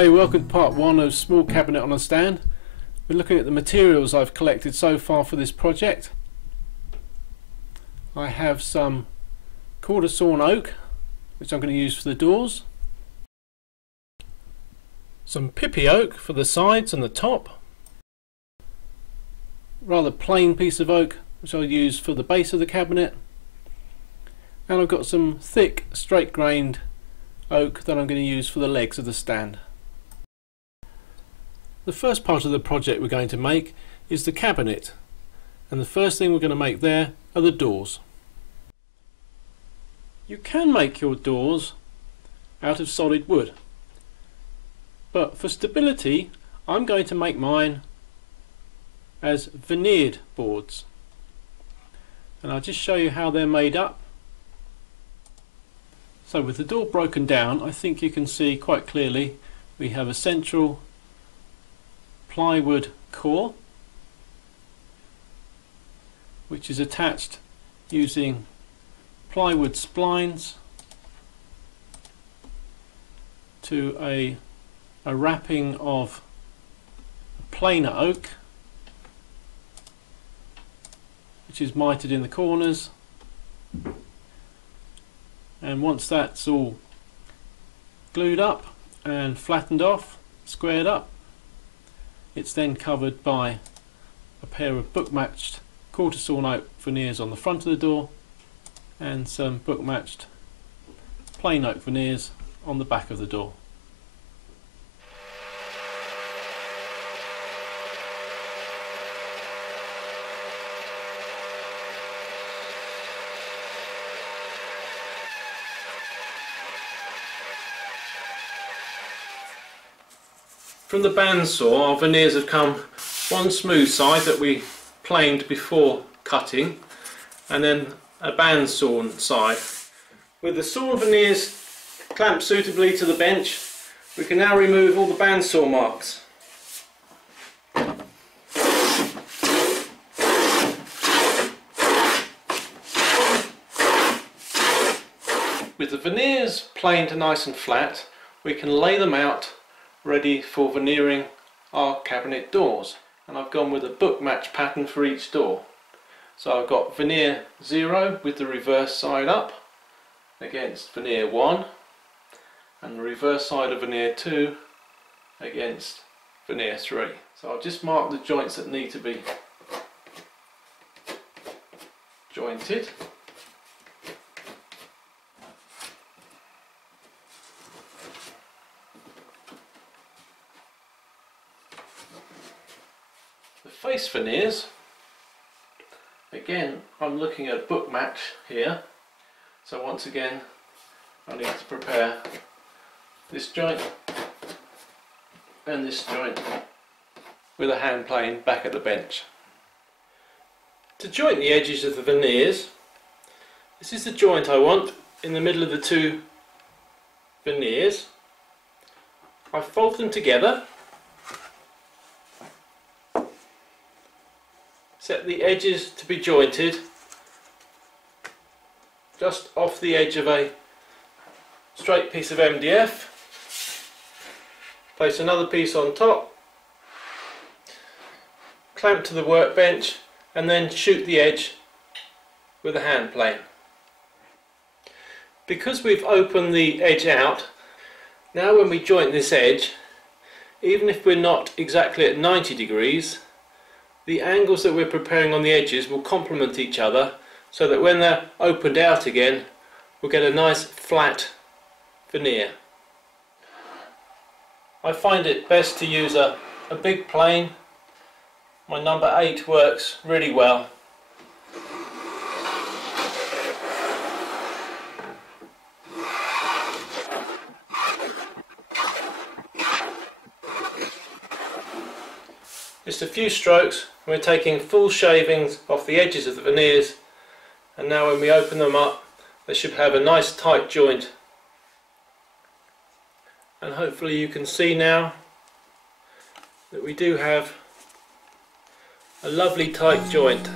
Hi, welcome to part 1 of Small Cabinet on a Stand. We're looking at the materials I've collected so far for this project. I have some quarter sawn oak, which I'm going to use for the doors. Some Pippy Oak for the sides and the top. Rather plain piece of oak, which I'll use for the base of the cabinet. And I've got some thick, straight-grained oak that I'm going to use for the legs of the stand. The first part of the project we're going to make is the cabinet, and the first thing we're going to make there are the doors. You can make your doors out of solid wood, but for stability I'm going to make mine as veneered boards, and I'll just show you how they're made up. So with the door broken down, I think you can see quite clearly we have a central plywood core which is attached using plywood splines to a wrapping of plainer oak, which is mitered in the corners. And once that's all glued up and flattened off, squared up, it's then covered by a pair of book-matched quarter sawn oak veneers on the front of the door and some book-matched plain oak veneers on the back of the door. From the bandsaw, our veneers have come one smooth side that we planed before cutting, and then a bandsawn side. With the sawn veneers clamped suitably to the bench, we can now remove all the bandsaw marks. With the veneers planed nice and flat, we can lay them out ready for veneering our cabinet doors, and I've gone with a book match pattern for each door. So I've got veneer 0 with the reverse side up against veneer 1, and the reverse side of veneer 2 against veneer 3. So I'll just mark the joints that need to be jointed. Face veneers, again I'm looking at a book match here, so once again I need to prepare this joint and this joint with a hand plane back at the bench. To joint the edges of the veneers, this is the joint I want in the middle of the two veneers. I fold them together, set the edges to be jointed just off the edge of a straight piece of MDF, place another piece on top, clamp to the workbench, and then shoot the edge with a hand plane. Because we've opened the edge out, now when we joint this edge, even if we're not exactly at 90 degrees, the angles that we're preparing on the edges will complement each other, so that when they're opened out again we'll get a nice flat veneer. I find it best to use a big plane. My number 8 works really well. Just a few strokes, and we're taking full shavings off the edges of the veneers, and now when we open them up they should have a nice tight joint, and hopefully you can see now that we do have a lovely tight joint.